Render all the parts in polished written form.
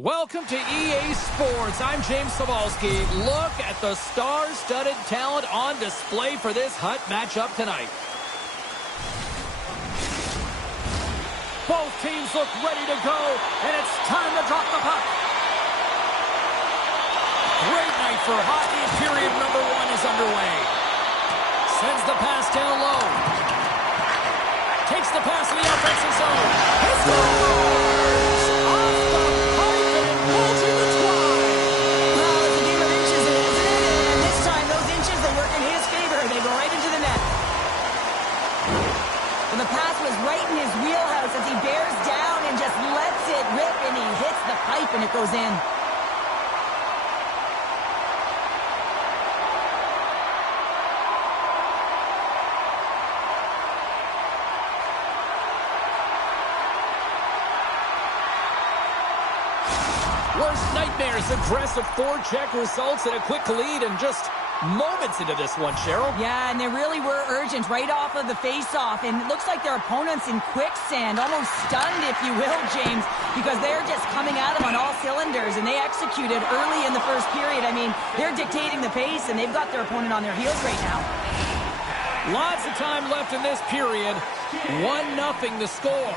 Welcome to EA Sports. I'm James Sabalski. Look at the star-studded talent on display for this hot matchup tonight. Both teams look ready to go, and it's time to drop the puck. Great night for hockey. Period number 1 is underway. Sends the pass down low. Takes the pass in the offensive zone. He scores! The pass was right in his wheelhouse as he bears down and just lets it rip, and he hits the pipe and it goes in. Worst nightmares, aggressive forecheck results in a quick lead and just moments into this one, Cheryl. Yeah, and they really were urgent right off of the face-off, and it looks like their opponents in quicksand, almost stunned, if you will, James, because they're just coming at them on all cylinders, and they executed early in the first period. I mean, they're dictating the pace, and they've got their opponent on their heels right now. Lots of time left in this period. 1-0 the score.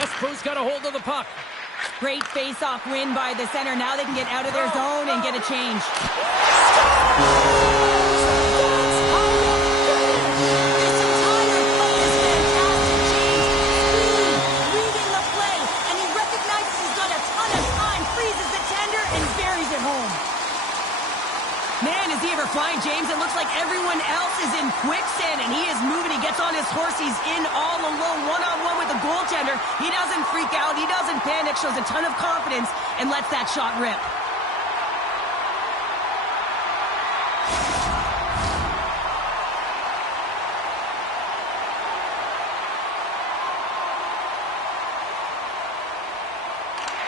Espoo's got a hold of the puck. Great face-off win by the center. Now they can get out of their zone and get a change. Reading the play, and he recognizes he's got a ton of time, freezes the tender, and buries it home. Man, is he ever flying, James? It looks like everyone else is in quicksand, and he is moving. He gets on his horse. He's in all alone, one-on-one with the goaltender. He doesn't freak out. He doesn't panic. Shows a ton of confidence and lets that shot rip.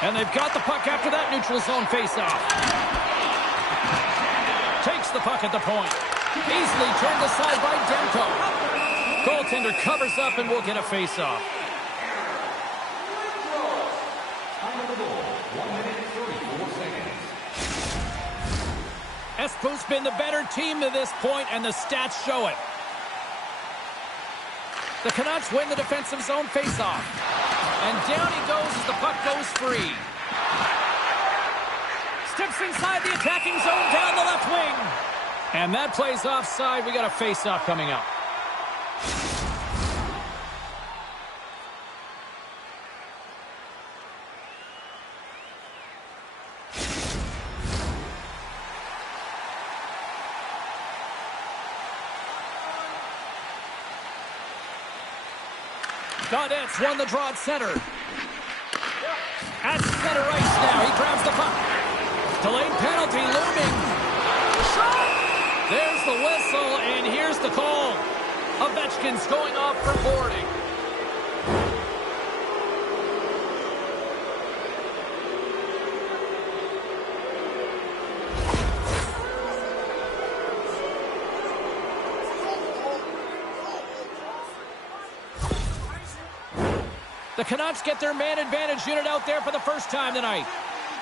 And they've got the puck after that neutral zone faceoff. Takes the puck at the point. Easily turned aside by Demko. Goaltender covers up and will get a face-off. Espoo's been the better team to this point, and the stats show it. The Canucks win the defensive zone face-off. And down he goes as the puck goes free. Steps inside the attacking zone down the left wing. And that plays offside. We got a face-off coming up. Gaudette's won the draw at center. At center ice now. He grabs the puck. Delayed penalty looming. Shot! There's the whistle, and here's the call. Ovechkin's going off for boarding. The Canucks get their man advantage unit out there for the first time tonight.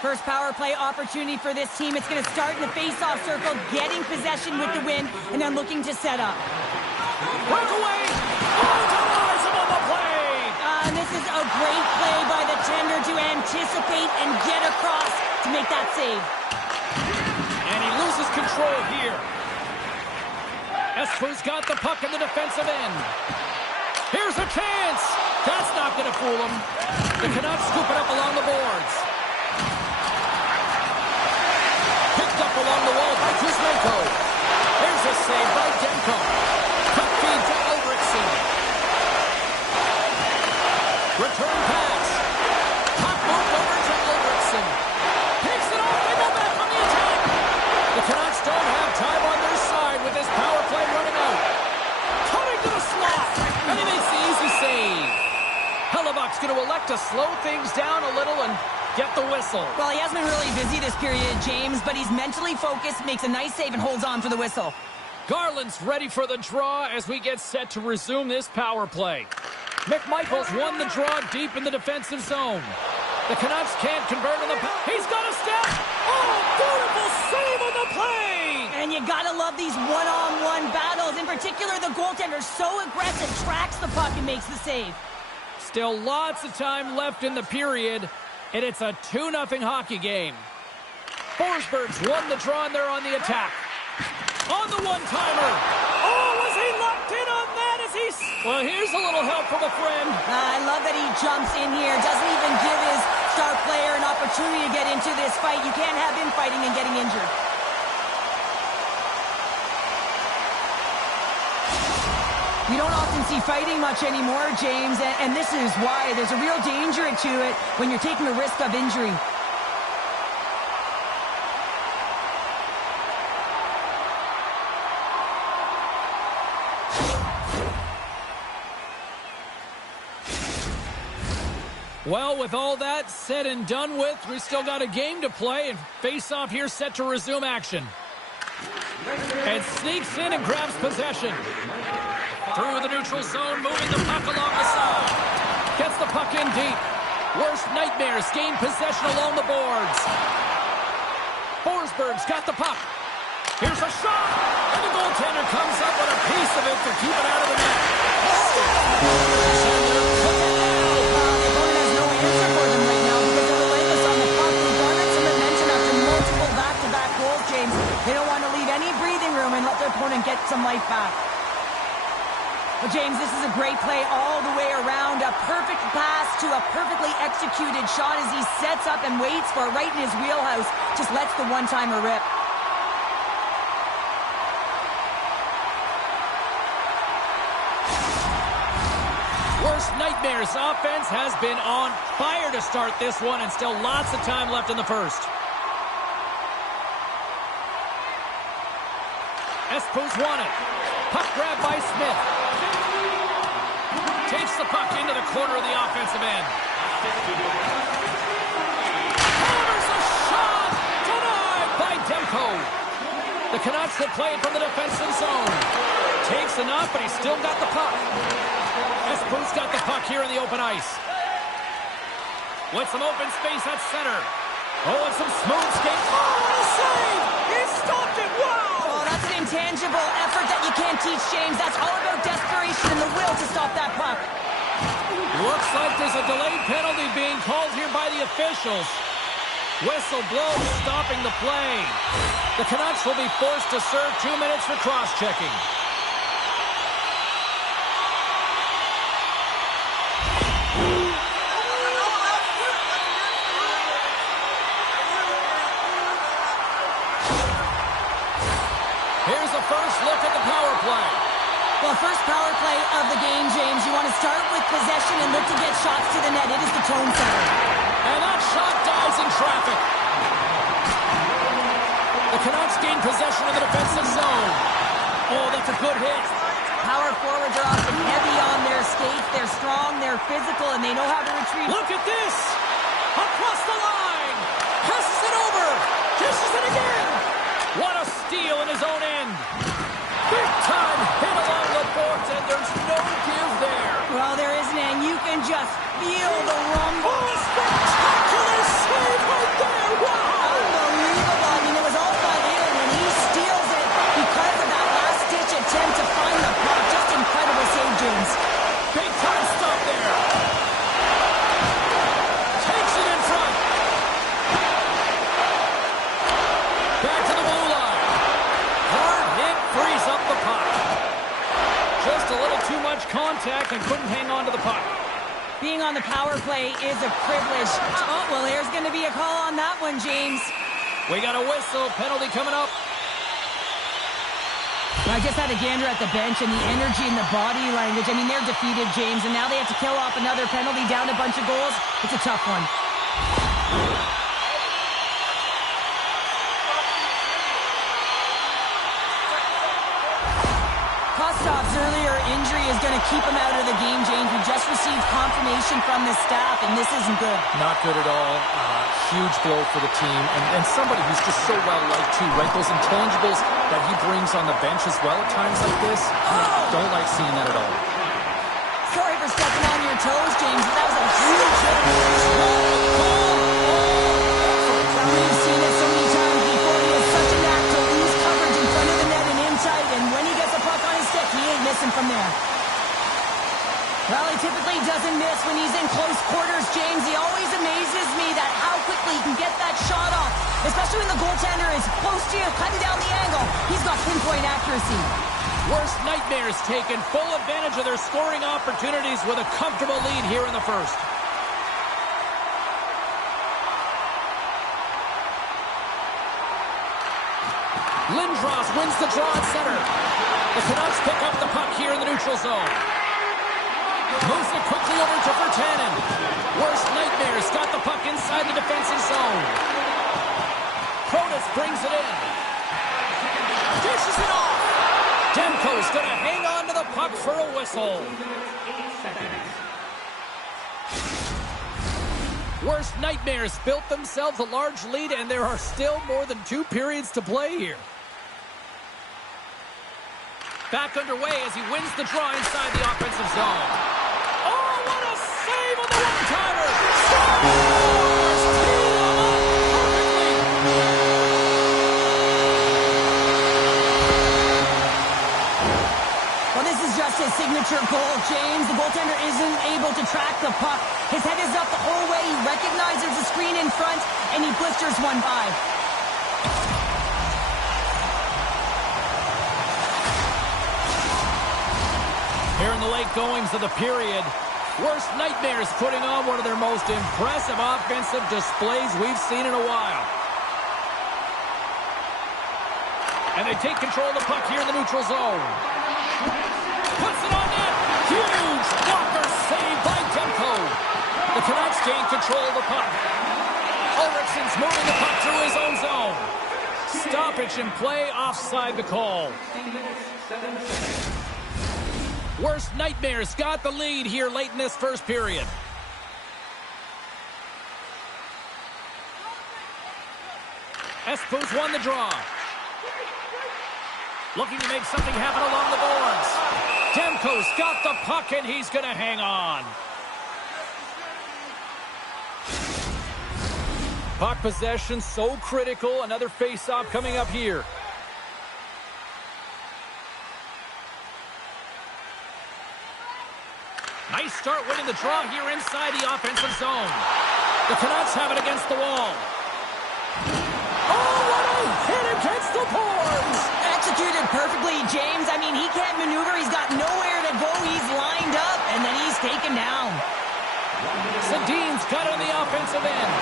First power play opportunity for this team. It's going to start in the face-off circle, getting possession with the win, and then looking to set up. Breakaway! Oh, denies him on the play! This is a great play by the tender to anticipate and get across to make that save. And he loses control here. Espoo's got the puck in the defensive end. Here's a chance! That's not going to fool him. The Canucks scoop it up along the boards. Picked up along the wall by Kuzmenko. Here's a save by Demko. Quick feed to Ulrichsen. Return pass. Puck moved over to Ulrichsen. Picks it off. They go back on the attack. The Canucks don't have time on their side with this power play running out. Coming to the slot. And he makes the easy save. Hellebuck's going to elect to slow things down a little and get the whistle. Well, he hasn't been really busy this period, James, but he's mentally focused, makes a nice save, and holds on for the whistle. Garland's ready for the draw as we get set to resume this power play. McMichaels won the draw deep in the defensive zone. The Canucks can't convert on the pass. He's got a step. Oh, beautiful save on the play. And you gotta love these one-on-one battles. In particular, the goaltender so aggressive, tracks the puck and makes the save. Still lots of time left in the period, and it's a 2-0 hockey game. Forsberg's won the draw, and they're on the attack. On the one-timer. Oh, was he locked in on that as he... Well, here's a little help from a friend. I love that he jumps in here, doesn't even give his star player an opportunity to get into this fight. You can't have him fighting and getting injured. We don't often see fighting much anymore, James, and this is why. There's a real danger to it when you're taking a risk of injury. Well, with all that said and done with, we still got a game to play, and face-off here set to resume action. And sneaks in and grabs possession. Through the neutral zone, moving the puck along the side. Gets the puck in deep. Worst nightmares gain possession along the boards. Forsberg's got the puck. Here's a shot. And the goaltender comes up with a piece of it to keep it out of the net. They don't want to leave any breathing room and let their opponent get some life back. But James, this is a great play all the way around. A perfect pass to a perfectly executed shot as he sets up and waits for it right in his wheelhouse. Just lets the one-timer rip. Worst nightmares offense has been on fire to start this one, and still lots of time left in the first. Espoo's won it. Puck grab by Smith. Takes the puck into the corner of the offensive end. Hammers a shot! Denied by Demko. The Canucks will play it from the defensive zone. Takes enough, but he's still got the puck. Espoo's got the puck here in the open ice. With some open space at center. Oh, and some smooth skating. Oh, save! He stopped it! Wow! That's an intangible effort that you can't teach, James. That's all about desperation and the will to stop that puck. Looks like there's a delayed penalty being called here by the officials. Whistle blows, stopping the play. The Canucks will be forced to serve 2 minutes for cross-checking. Here's the first look at the power play. Well, first power play of the game, James. You want to start with possession and look to get shots to the net. It is the tone setter. And that shot dies in traffic. The Canucks gain possession of the defensive zone. Oh, that's a good hit. Power forwards are often heavy on their skates. They're strong, they're physical, and they know how to retrieve. Look at this. Across the line. Passes it over. Kisses it again. What a steal in his own end. Big time hit along the boards, and there's no give there. Well, there isn't, and you can just feel the rumble. Oh, spectacular save right there. Wow. Unbelievable. I mean, it was all but in when he steals it because of that last-ditch attempt to find the puck. Just incredible save, James. Big time stop there. Takes it in front. Back to the blue line. Hard hit, frees up the puck. Just a little too much contact and couldn't hang on to the puck. Being on the power play is a privilege. Oh, well, there's going to be a call on that one, James. We got a whistle. Penalty coming up. I just had a gander at the bench and the energy and the body language. I mean, they're defeated, James, and now they have to kill off another penalty, down a bunch of goals. It's a tough one. Kostov's earlier injury is going to keep him out of the game, James. We just received confirmation from the staff, and this isn't good. Not good at all. Huge blow for the team, and somebody who's just so well-liked, too, right? Those intangibles that he brings on the bench as well at times like this, don't like seeing that at all. Sorry for stepping on toes, James. That was a huge hit. Now, we've seen it so many times before. He has such a knack to lose coverage in front of the net and inside, and when he gets a puck on his stick, he ain't missing from there. Well, he typically doesn't miss when he's in close quarters, James. He always amazes me that how quickly he can get that shot off, especially when the goaltender is close to you, cutting down the angle. He's got pinpoint accuracy. Worst nightmares taking full advantage of their scoring opportunities with a comfortable lead here in the first. Lindros wins the draw at center. The Canucks pick up the puck here in the neutral zone. Moves it quickly over to Virtanen. Worst nightmares got the puck inside the defensive zone. Protas brings it in. Dishes it off. Demko's going to hang on to the puck for a whistle. Worst nightmares built themselves a large lead, and there are still more than 2 periods to play here. Back underway as he wins the draw inside the offensive zone. Oh, what a save on the one-timer! Scores! Teed him up perfectly! Well, this is just his signature goal, James. The goaltender isn't able to track the puck. His head is up the whole way. He recognizes the screen in front, and he blisters one by. Here in the late goings of the period, Worst nightmares putting on one of their most impressive offensive displays we've seen in a while. And they take control of the puck here in the neutral zone. Puts it on net. Huge blocker save by Demko. The Canucks gain control of the puck. Ulrichsen's moving the puck through his own zone. Stoppage in play, offside the call. Worst nightmares got the lead here late in this first period. Espoo's won the draw. Looking to make something happen along the boards. Demko's got the puck, and he's going to hang on. Puck possession so critical. Another face-off coming up here. Nice start winning the draw here inside the offensive zone. The Canucks have it against the wall. Oh, what a hit against the boards! Executed perfectly, James. I mean, he can't maneuver. He's got nowhere to go. He's lined up, and then he's taken down. Sedin's got it on the offensive end.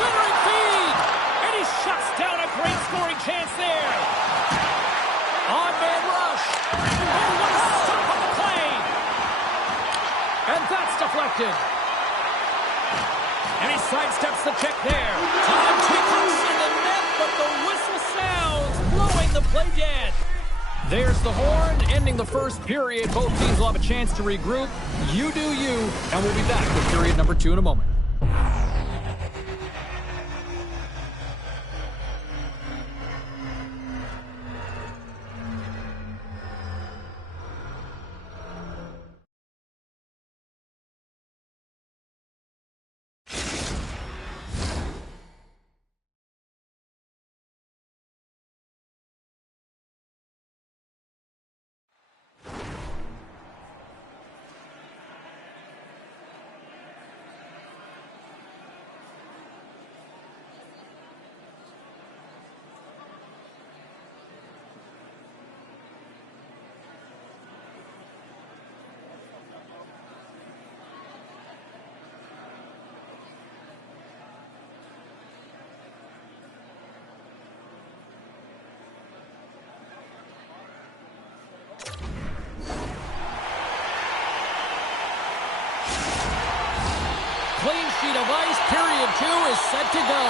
Centering feed! And he shuts down a great scoring chance there. On-man rush. Oh, what a stop on the play! And that's deflected. And he sidesteps the check there. Time to cross in the net, but the whistle sounds, blowing the play dead. There's the horn, ending the first period. Both teams will have a chance to regroup. You do you, and we'll be back with period number 2 in a moment. Clean sheet of ice, period 2 is set to go.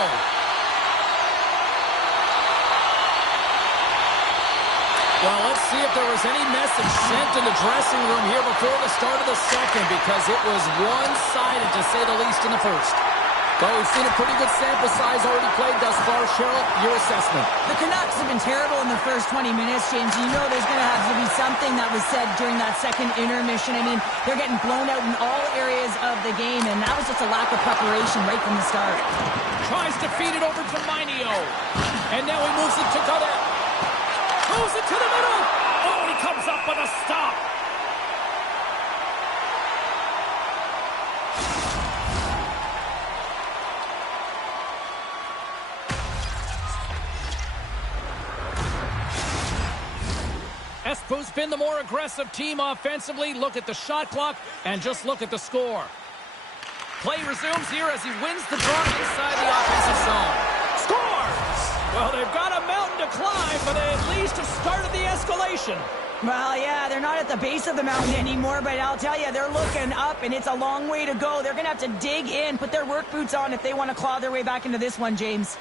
Well, let's see if there was any message sent in the dressing room here before the start of the second, because it was one-sided, to say the least, in the first. Well, we've seen a pretty good sample size already played thus far. Cheryl, your assessment. The Canucks have been terrible in the first 20 minutes, James. You know there's going to have to be something that was said during that second intermission. I mean, they're getting blown out in all areas of the game, and that was just a lack of preparation right from the start. Tries to feed it over to Mineo. And now he moves it to Godet. Moves it to the middle. Oh, and he comes up with a stop. Espoo's been the more aggressive team offensively. Look at the shot clock and just look at the score. Play resumes here as he wins the draw inside the offensive zone. Scores! Well, they've got a mountain to climb, but they at least have started the escalation. Well, yeah, they're not at the base of the mountain anymore, but I'll tell you, they're looking up, and it's a long way to go. They're going to have to dig in, put their work boots on if they want to claw their way back into this one, James.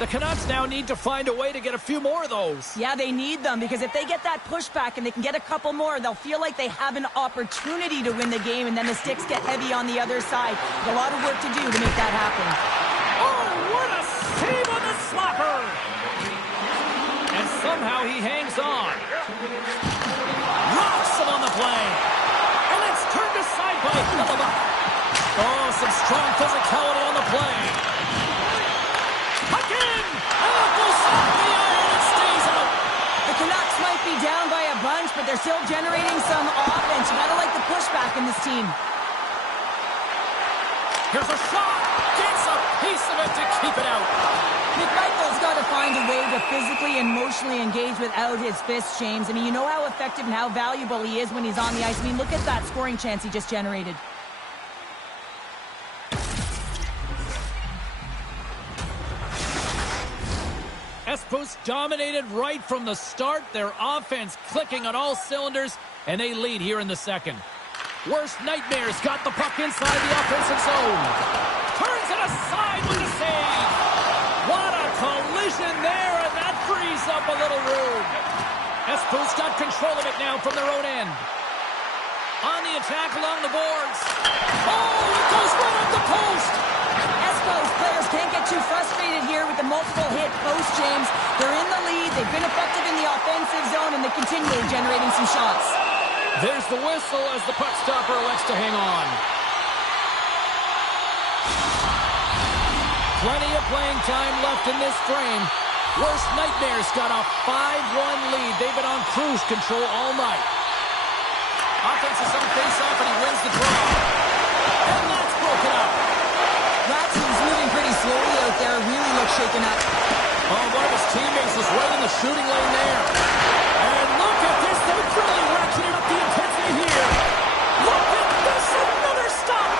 The Canucks now need to find a way to get a few more of those. Yeah, they need them, because if they get that pushback and they can get a couple more, they'll feel like they have an opportunity to win the game, and then the sticks get heavy on the other side. A lot of work to do to make that happen. Oh, what a save on the slapper! And somehow he hangs on. Rocks him on the play. And it's turned aside by Philippa. Oh, some strong physicality on the play. Again! Oh, goes off the iron and stays out. The Canucks might be down by a bunch, but they're still generating some offense. You gotta like the pushback in this team. Here's a shot. Gets a piece of it to keep it out. McMichael's got to find a way to physically and emotionally engage without his fists, James. I mean, you know how effective and how valuable he is when he's on the ice. I mean, look at that scoring chance he just generated. Espoo's dominated right from the start. Their offense clicking on all cylinders, and they lead here in the second. Worst nightmares got the puck inside the offensive zone. Turns it aside with a save. What a collision there, and that frees up a little room. Espoo's got control of it now from their own end. On the attack along the boards. Oh, it goes right up the post. Espoo's players can't get too frustrated here with the multiple hit post, James. They're in the lead, they've been effective in the offensive zone, and they continue generating some shots. There's the whistle as the puck stopper elects to hang on. Plenty of playing time left in this frame. Worst nightmares got a 5-1 lead. They've been on cruise control all night. Offensive zone face-off, and he wins the draw. And that's broken up. Ratsy's moving pretty slowly out there, really looks shaken up. Oh, one of his teammates is right in the shooting lane there. And look at this, they're really ratcheting up the intensity here. Look at this, another stop.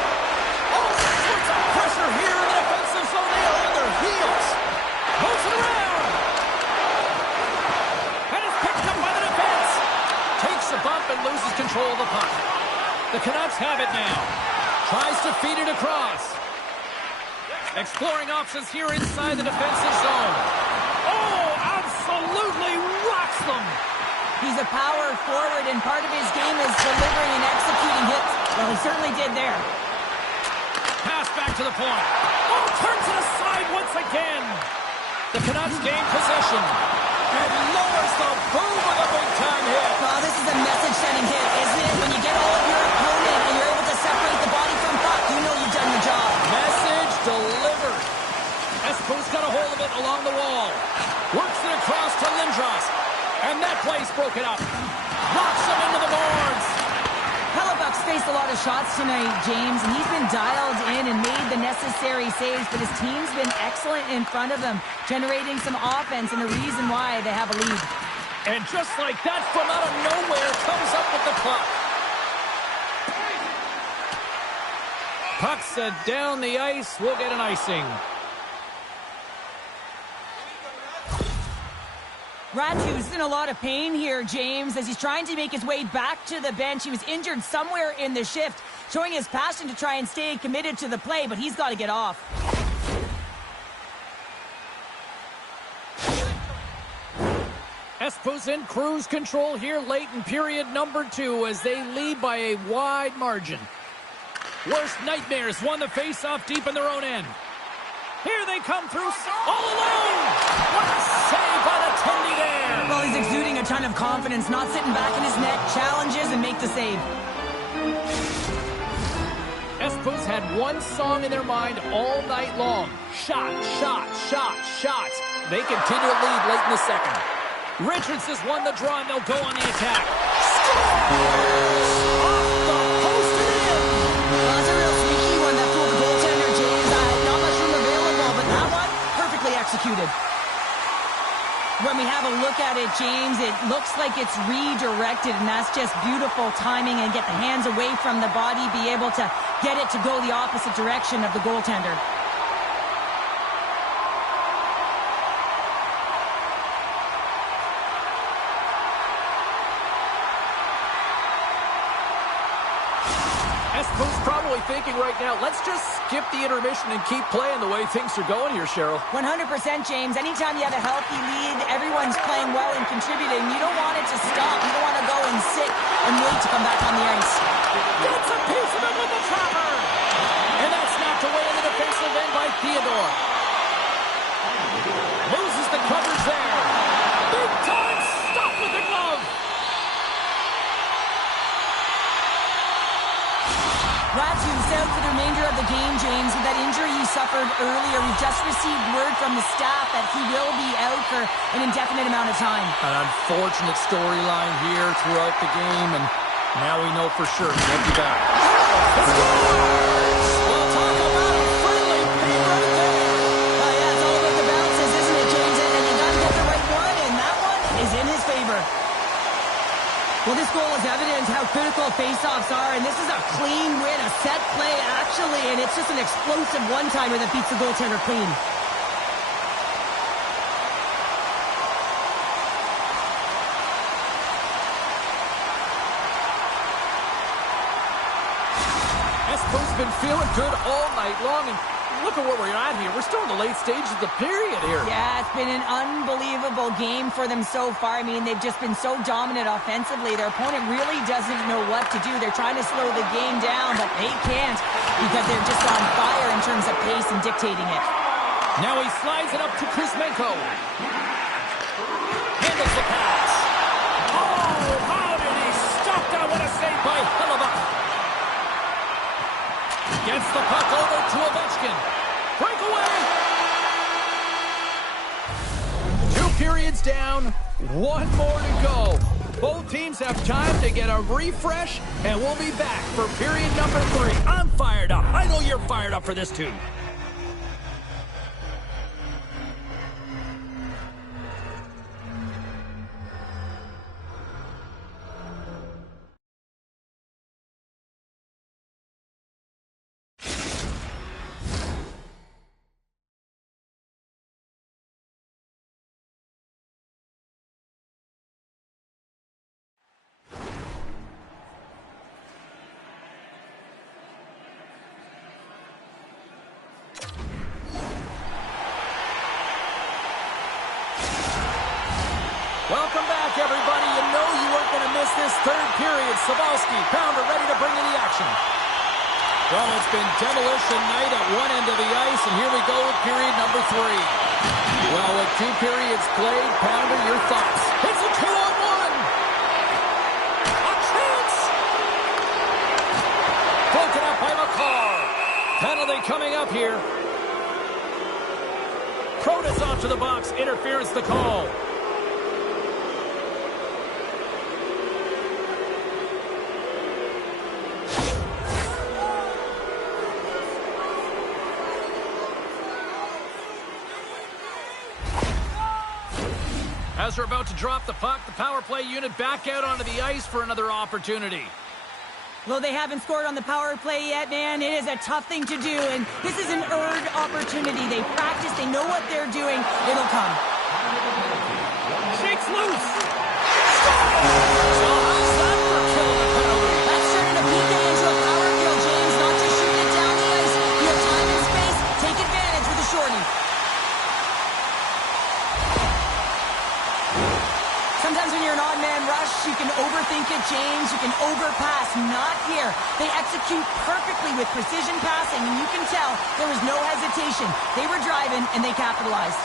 All sorts of pressure here in the defensive zone. They are on their heels. Moves it around. And it's picked up by the defense. Takes a bump and loses control of the puck. The Canucks have it now. Tries to feed it across. Exploring options here inside the defensive zone. Oh, absolutely rocks them. He's a power forward, and part of his game is delivering and executing hits. Well, he certainly did there. Pass back to the point. Oh, turns it aside once again. The Canucks gain possession. And lowers the boom with a big-time hit. Well, this is a message-setting hit, isn't it? When you get all of your opponent and you're able to separate the body from puck, you know you've done your job. Message delivered. Espoo's got a hold of it along the wall. Works it across to Lindros. And that play's broken up. Knocks him into the boards. Hellebuck's faced a lot of shots tonight, James, and he's been dialed in and made the necessary saves, but his team's been excellent in front of him, generating some offense, and the reason why they have a lead. And just like that, from out of nowhere, comes up with the puck. Puck set down the ice. We'll get an icing. Ratu's in a lot of pain here, James, as he's trying to make his way back to the bench. He was injured somewhere in the shift, showing his passion to try and stay committed to the play, but he's got to get off. Espoo's in cruise control here late in period number 2 as they lead by a wide margin. Worst Nightmares won the face-off deep in their own end. Here they come through all alone! What a save by the Tendy there! Well, he's exuding a ton of confidence, not sitting back in his net, challenges and make the save. Espoo's had one song in their mind all night long. Shot, shot, shot, shots. They continue to lead late in the second. Richards has won the draw, and they'll go on the attack. Scores! Off the post and in! Well, that's a real sneaky one that fooled the goaltender, James. Not much room available, but that one, perfectly executed. When we have a look at it, James, it looks like it's redirected, and that's just beautiful timing, and get the hands away from the body, be able to get it to go the opposite direction of the goaltender. Espoo's probably thinking right now, let's just skip the intermission and keep playing the way things are going here, Cheryl. 100%, James. Anytime you have a healthy lead, everyone's playing well and contributing. You don't want it to stop. You don't want to go and sit and wait to come back on the ice. Gets a piece of it with the trapper! And that's knocked away in the defensive end by Theodore. Loses the coverage there. Big time stop with the glove! Ratu's out for the remainder of the game, James, with that injury he suffered earlier. We've just received word from the staff that he will be out for an indefinite amount of time. An unfortunate storyline here throughout the game, and now we know for sure he'll be back. Well, talk about a friendly pin right there. Yeah, it's all about the bounces, isn't it, James? And you got to get the right one, and that one is in his favor. Well, this goal is evidence how critical faceoffs are, and this is a clean win, a set play, actually, and it's just an explosive one-timer that beats the goaltender clean. Espoo's been feeling good all night long, and look at where we're at here. We're still in the late stages of the period here. Yeah, it's been an unbelievable game for them so far. I mean, they've just been so dominant offensively. Their opponent really doesn't know what to do. They're trying to slow the game down, but they can't because they're just on fire in terms of pace and dictating it. Now he slides it up to Kuzmenko. Handles the pass. Oh, how did he stop that? What a save by Hellebuck. Gets the puck over to Ovechkin. Breakaway! 2 periods down, 1 more to go. Both teams have time to get a refresh, and we'll be back for period number 3. I'm fired up. I know you're fired up for this too. Welcome back, everybody. You know you weren't going to miss this third period. Sabalski, Pounder ready to bring in the action. Well, it's been demolition night at one end of the ice, and here we go with period number 3. Well, with 2 periods played, Pounder, your thoughts? It's a 2-on-1. A chance. Broken up by McCarr. Penalty coming up here. Protas off to the box. Interference the call. As we're about to drop the puck, the power play unit back out onto the ice for another opportunity. Well, they haven't scored on the power play yet, man. It is a tough thing to do, and this is an earned opportunity. They practice, they know what they're doing. It'll come. Shakes loose. So how's that for killing the penalty? That's turning a PK into a power kill, James. Not just shooting it down the ice. You have time and space. Take advantage with the shorty. sometimes when you're an odd-man rush, you can overthink it, James. You can overpass. Not here. They execute perfectly with precision passing, and you can tell there was no hesitation. They were driving, and they capitalized.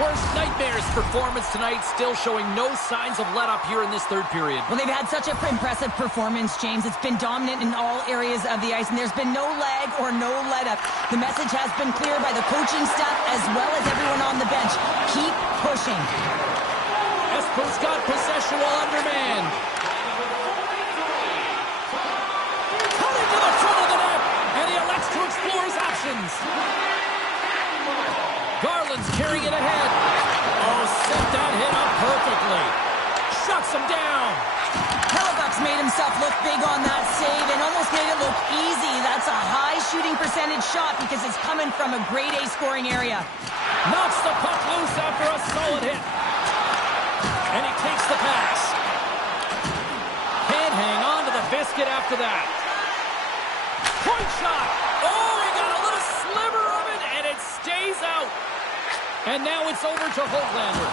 Worst nightmares performance tonight, still showing no signs of let-up here in this third period. Well, they've had such an impressive performance, James. It's been dominant in all areas of the ice, and there's been no lag or no let-up. The message has been clear by the coaching staff as well as everyone on the bench. Keep pushing. Espoo's got possession while undermanned. Cut into the front of the net, and he elects to explore his options. Garland's carrying it ahead. Oh, set that hit up perfectly. Shuts him down. Hellebuck's made himself look big on that save and almost made it look easy. That's a high shooting percentage shot because it's coming from a grade A scoring area. Knocks the puck loose after a solid hit. And he takes the pass. Can't hang on to the biscuit after that. Point shot. Oh, he got a little sliver of it, and it stays out. And now it's over to Holtlander.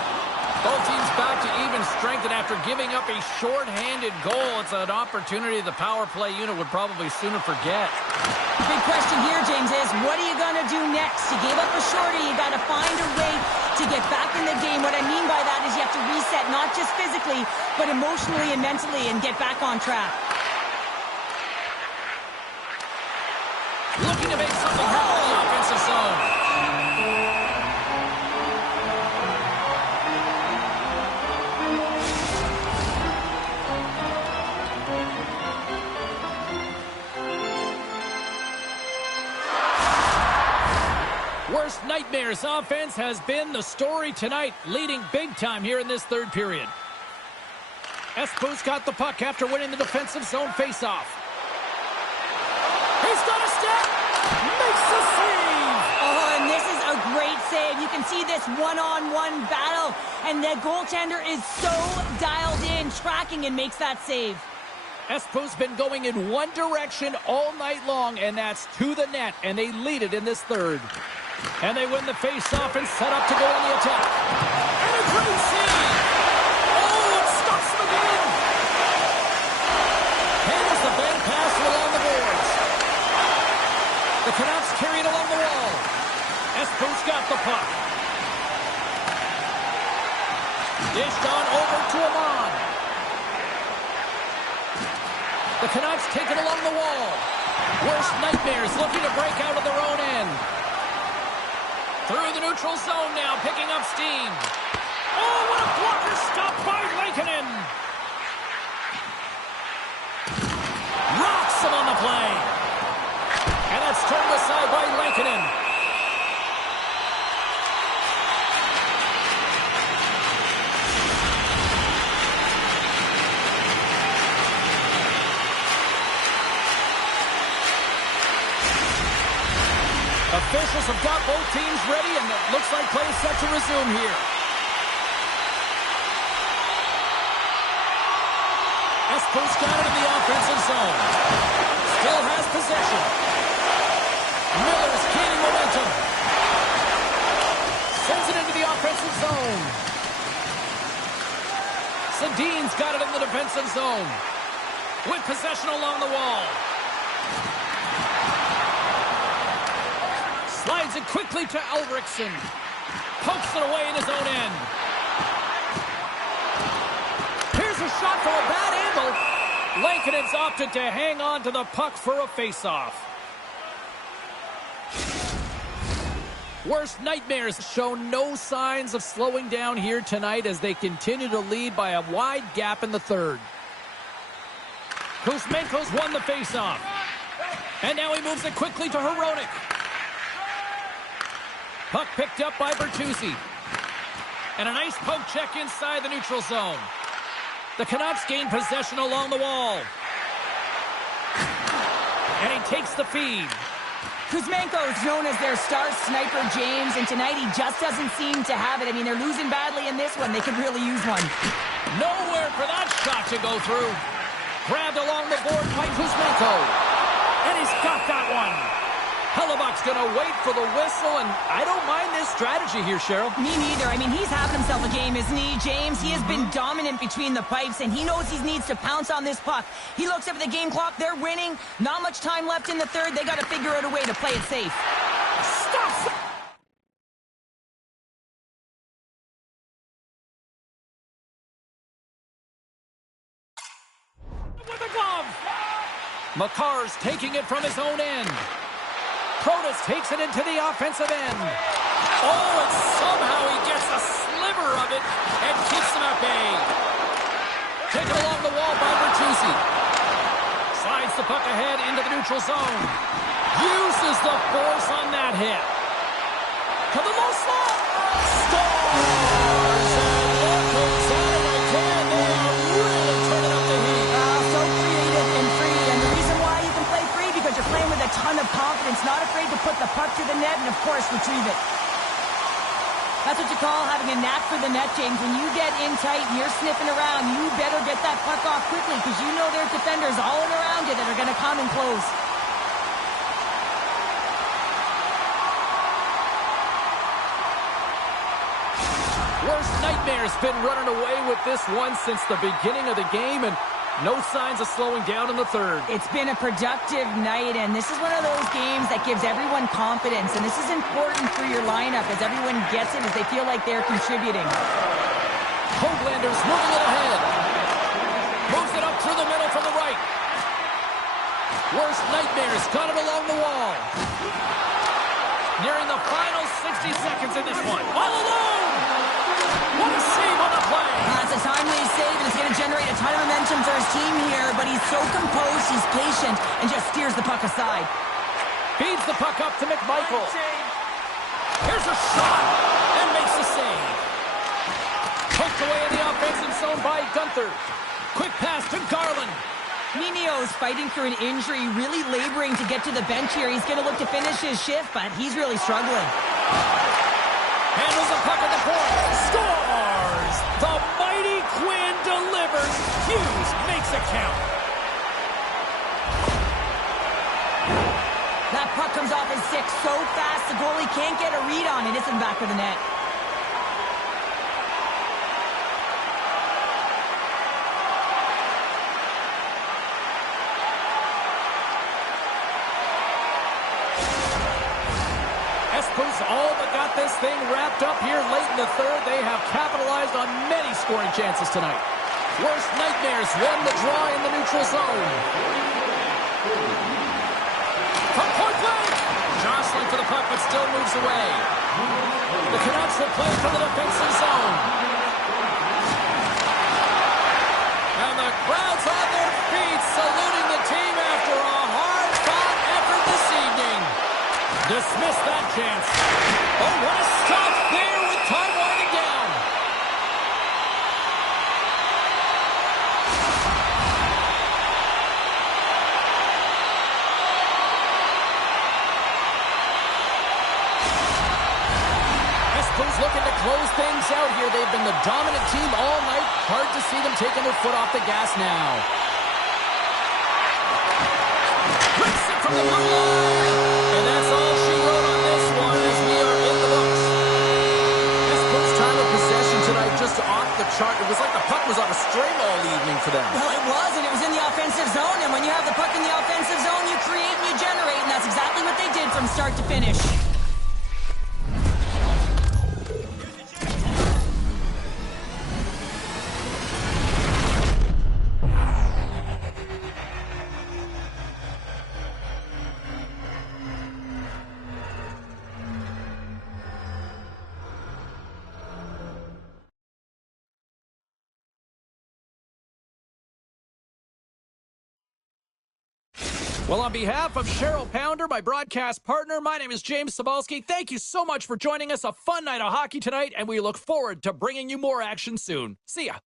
Both teams back to even strength, and after giving up a short-handed goal, it's an opportunity the power play unit would probably sooner forget. The big question here, James, is what are you going to do next? You gave up a shorty. You got to find a way to get back in the game. What I mean by that is you have to reset, not just physically, but emotionally and mentally, and get back on track. Looking to make something happen in the offensive zone. Worst nightmares offense has been the story tonight, leading big time here in this third period. Espoo's got the puck after winning the defensive zone faceoff. He's got a step, makes the save. Oh, and this is a great save. You can see this one-on-one battle, and the goaltender is so dialed in, tracking, and makes that save. Espoo's been going in one direction all night long, and that's to the net, and they lead it in this third. And they win the face-off and set up to go on the attack. And a great save! Oh, it stops them again! Handles the bank pass along the boards. The Canucks carry it along the wall. Espoo's got the puck. Dished on over to Amon. The Canucks take it along the wall. Worst nightmares looking to break out of their own end. Through the neutral zone now, picking up steam. Oh, what a blocker stop by Lankinen. Rocks him on the play. And that's turned aside by Lankinen. Officials have got both teams ready, and it looks like play is set to resume here. Espoo's got it in the offensive zone. Still has possession. Miller's gaining momentum. Sends it into the offensive zone. Sedine's got it in the defensive zone. With possession along the wall. Slides it quickly to Ulrichsen. Pokes it away in his own end. Here's a shot from a bad angle. Lankinen's opted to hang on to the puck for a faceoff. Worst nightmares show no signs of slowing down here tonight as they continue to lead by a wide gap in the third. Kuzmenko's won the faceoff. And now he moves it quickly to Hronek. Puck picked up by Bertuzzi. And a nice poke check inside the neutral zone. The Canucks gain possession along the wall. And he takes the feed. Kuzmenko is known as their star sniper, James, and tonight he just doesn't seem to have it. I mean, they're losing badly in this one. They could really use one. Nowhere for that shot to go through. Grabbed along the board by Kuzmenko. And he's got that one. Hellebuck's going to wait for the whistle, and I don't mind this strategy here, Cheryl. Me neither. I mean, he's having himself a game, isn't he, James? He has been dominant between the pipes, and he knows he needs to pounce on this puck. He looks up at the game clock. They're winning. Not much time left in the third. They got to figure out a way to play it safe. Stop! With a glove! McCarr's taking it from his own end. Protas takes it into the offensive end. Oh, and somehow he gets a sliver of it and keeps them at bay. Taken along the wall by Bertuzzi. Slides the puck ahead into the neutral zone. Uses the force on that hit. To the low slot. Scores! And there comes out of my can. They are really turning up the heat. So creative and free. And the reason why you can play free, because you're playing with a ton of confidence, not afraid to put the puck to the net and, of course, retrieve it. That's what you call having a knack for the net, James. When you get in tight and you're sniffing around, you better get that puck off quickly, because you know there's defenders all around you that are going to come and close. Worst nightmare's been running away with this one since the beginning of the game, and no signs of slowing down in the third. It's been a productive night, and this is one of those games that gives everyone confidence, and this is important for your lineup as everyone gets it, as they feel like they're contributing. Hoaglander's moving it ahead. Moves it up through the middle from the right. Worst nightmare's got it along the wall. Nearing the final 60 seconds in this one. All alone! What a save on the play! It's a timely save, and it's going to generate a ton of momentum for his team here, but he's so composed, he's patient, and just steers the puck aside. Feeds the puck up to McMichael. Here's a shot, and makes the save. Poked away in the offensive zone by Gunther. Quick pass to Garland. Minio's fighting through an injury, really laboring to get to the bench here. He's going to look to finish his shift, but he's really struggling. Handles the puck at the point. Scores! The mighty Quinn delivers. Hughes makes it count. That puck comes off his stick so fast, the goalie can't get a read on it. It's in the back of the net. Espo's all but got this thing wrapped up here late in the third. They have capitalized on many scoring chances tonight. Worst nightmares won the draw in the neutral zone. From point blank! Jostling for the puck, but still moves away. The Canucks will play from the defensive zone. And the crowd's on their feet, saluting the team after a hard-fought effort this evening. Dismiss that chance. Oh, what a stop there with time winding down. Espo's looking to close things out here. They've been the dominant team all night. Hard to see them taking their foot off the gas now. Rips it from the blue line. And that's all she wrote on this one as we are in the books. Espo's time of possession tonight just off the chart. It was like the puck was on a string all evening for them. Well, it was, and it was in the offensive zone. And when you have the puck in the offensive zone, you create and you generate, and that's exactly what they did from start to finish. Well, on behalf of Cheryl Pounder, my broadcast partner, my name is James Cebulski. Thank you so much for joining us. A fun night of hockey tonight, and we look forward to bringing you more action soon. See ya.